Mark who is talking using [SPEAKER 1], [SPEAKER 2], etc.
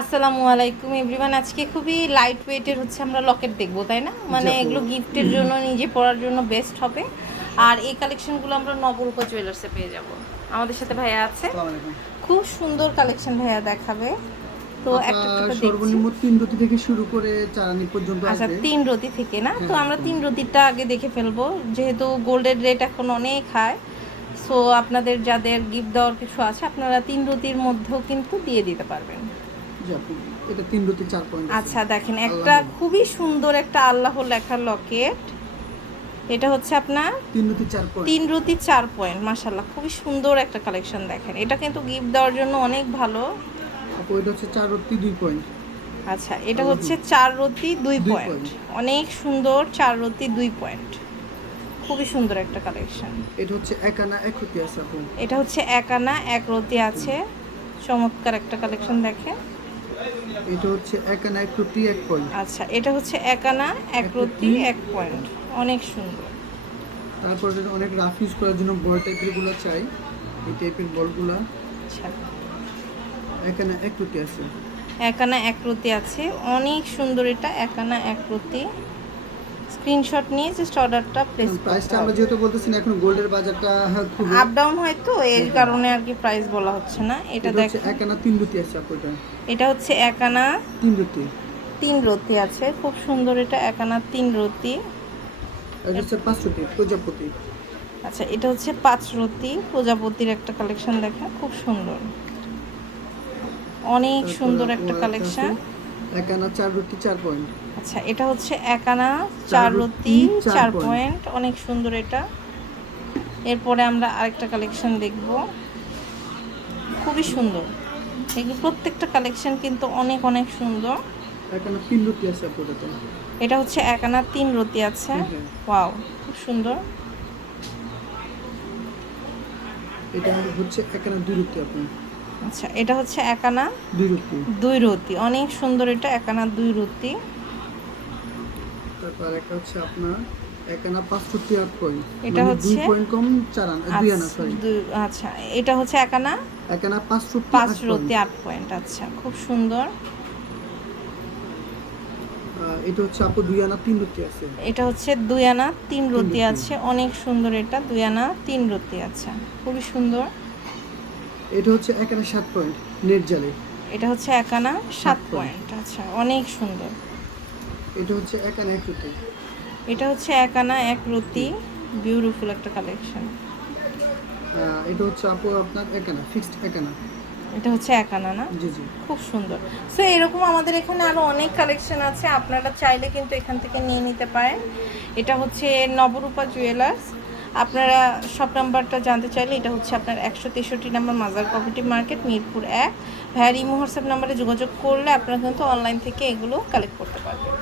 [SPEAKER 1] আসসালামু আলাইকুম এভরিওয়ান আজকে খুবই লাইট ওয়েটের হচ্ছে আমরা লকেট দেখব তাই না? মানে এগুলো গিফটের জন্য নিজে পরার জন্য বেস্ট হবে। আর এই কালেকশনগুলো আমরা নবরূপা জুয়েলার্সে পেয়ে যাব। আমাদের সাথে ভাইয়া আছে। খুব সুন্দর কালেকশন ভাইয়া দেখাবে। তো একটা
[SPEAKER 2] সর্বনিম্ন তিন রতি থেকে শুরু করে চারানি পর্যন্ত
[SPEAKER 1] আচ্ছা তিন রতি থেকে না? তো
[SPEAKER 2] হ্যাঁ,
[SPEAKER 1] আমরা তিন রতিটা আগে দেখে ফেলব। যেহেতু গোল্ডের রেট এখন অনেক হাই সো আপনাদের যাদের গিফট দেওয়ার কিছু আছে আপনারা তিন রতির মধ্যেও কিন্তু দিয়ে দিতে পারবেন।
[SPEAKER 2] এটা তিন রতি চার পয়েন্ট
[SPEAKER 1] আচ্ছা দেখেন একটা খুবই সুন্দর একটা আল্লাহ লেখার লকেট। এটা হচ্ছে আপনার
[SPEAKER 2] তিন রতি চার পয়েন্ট
[SPEAKER 1] তিন রুতি চার পয়েন্ট মাসাল্লাহ খুবই সুন্দর একটা কালেকশন দেখেন। এটা কিন্তু গিফট দেওয়ার জন্য অনেক ভালো।
[SPEAKER 2] আপু এটা হচ্ছে চার রতি দুই পয়েন্ট
[SPEAKER 1] আচ্ছা এটা হচ্ছে চার রতি দুই পয়েন্ট অনেক সুন্দর চার রতি দুই পয়েন্ট খুবই সুন্দর একটা কালেকশন
[SPEAKER 2] এটা হচ্ছে একানা এক রতি আছে
[SPEAKER 1] এটা হচ্ছে এক আনা এক রতি আছে। চমৎকার একটা কালেকশন দেখেন।
[SPEAKER 2] এটা হচ্ছে একানা এক রতি এক পয়েন্ট
[SPEAKER 1] আচ্ছা এটা হচ্ছে এক আনা এক পয়েন্ট অনেক সুন্দর।
[SPEAKER 2] তারপর অনেক রাফ ইউজ করার জন্য বল টাইপেরগুলো চাই। এই টাইপের বলগুলো।
[SPEAKER 1] আচ্ছা।
[SPEAKER 2] এখানে এক আছে।
[SPEAKER 1] একানা এক রতি আছে। অনেক সুন্দর এটা একানা এক রতি স্ক্রিনশট নিয়ে জাস্ট অর্ডারটা প্লেস
[SPEAKER 2] প্রাইসটা আমরা যেহেতু বলতেছি না এখন গোল্ডের বাজারটা খুব
[SPEAKER 1] আপ ডাউন হয় তো এই কারণে আর কি প্রাইস বলা হচ্ছে না। এটা দেখ
[SPEAKER 2] হচ্ছে একানা তিন রতি আছে আপু এটা
[SPEAKER 1] হচ্ছে একানা
[SPEAKER 2] তিন রতি
[SPEAKER 1] তিন রতি আছে। খুব সুন্দর এটা একানা তিন রতি
[SPEAKER 2] এটা হচ্ছে পাঁচ রতি প্রজাপতি।
[SPEAKER 1] আচ্ছা এটা হচ্ছে পাঁচ রতি প্রজাপতির একটা কালেকশন দেখেন খুব সুন্দর। অনেক সুন্দর একটা কালেকশন
[SPEAKER 2] আছে, একানা চার রতি চার পয়েন্ট
[SPEAKER 1] আচ্ছা এটা হচ্ছে একানা চার
[SPEAKER 2] চার
[SPEAKER 1] রতি,
[SPEAKER 2] চার
[SPEAKER 1] পয়েন্ট অনেক সুন্দর এটা। এরপরে আমরা আরেকটা কালেকশন দেখব। খুবই সুন্দর। এগুলো প্রত্যেকটা কালেকশন কিন্তু অনেক অনেক সুন্দর।
[SPEAKER 2] এখানে তিন রুটি আছে
[SPEAKER 1] এটা হচ্ছে একানা তিন রতি আছে।
[SPEAKER 2] হ্যাঁ, হ্যাঁ।
[SPEAKER 1] ওয়াও খুব সুন্দর।
[SPEAKER 2] এটা হচ্ছে এখানে দুই রুটি আপু
[SPEAKER 1] আচ্ছা এটা হচ্ছে একানা
[SPEAKER 2] দুই রুটি।
[SPEAKER 1] দুই রতি অনেক সুন্দর এটা একানা দুই রতি
[SPEAKER 2] তারপর একটা হচ্ছে আপনার একানা পাঁচ আট পয়েন্ট
[SPEAKER 1] এটা
[SPEAKER 2] দুই
[SPEAKER 1] হচ্ছে-
[SPEAKER 2] পয়েন্ট কম চার আনা দুই আনা
[SPEAKER 1] আচ্ছা,
[SPEAKER 2] সরি
[SPEAKER 1] আচ্ছা এটা হচ্ছে একানা
[SPEAKER 2] একানা পাঁচ রুটি
[SPEAKER 1] পাঁচ রতি আট পয়েন্ট আচ্ছা খুব সুন্দর।
[SPEAKER 2] এটা হচ্ছে আপু দুই আনা তিন রুটি আছে।
[SPEAKER 1] এটা হচ্ছে দুই আনা তিন রতি
[SPEAKER 2] রতি।
[SPEAKER 1] আছে। অনেক সুন্দর এটা দুই আনা তিন রতি আছে। খুবই সুন্দর।
[SPEAKER 2] এটা হচ্ছে একানা সাত পয়েন্ট নেট জালে।
[SPEAKER 1] এটা হচ্ছে এক আনা সাত পয়েন্ট। আচ্ছা অনেক সুন্দর।
[SPEAKER 2] এটা হচ্ছে একানা এক রুটি।
[SPEAKER 1] এটা হচ্ছে এক আনা এক রতি বিউটিফুল একটা কালেকশন
[SPEAKER 2] এটা হচ্ছে আপু আপনার একানা ফিক্সড একানা।
[SPEAKER 1] এটা হচ্ছে এক আনা না?
[SPEAKER 2] জি জি।
[SPEAKER 1] খুব সুন্দর। সো এরকম আমাদের এখানে আরও অনেক কালেকশন আছে আপনারা চাইলে কিন্তু এখান থেকে নিয়ে নিতে পারেন। এটা হচ্ছে নবরূপা জুয়েলার্স আপনারা সব নাম্বারটা জানতে চাইলে এটা হচ্ছে আপনার একশো তেষট্টি নাম্বার মাজার কমিটি মার্কেট মিরপুর এক। ভ্যারি হোয়াটসঅ্যাপ নাম্বারে যোগাযোগ করলে আপনারা কিন্তু অনলাইন থেকে এগুলো কালেক্ট করতে পারবেন।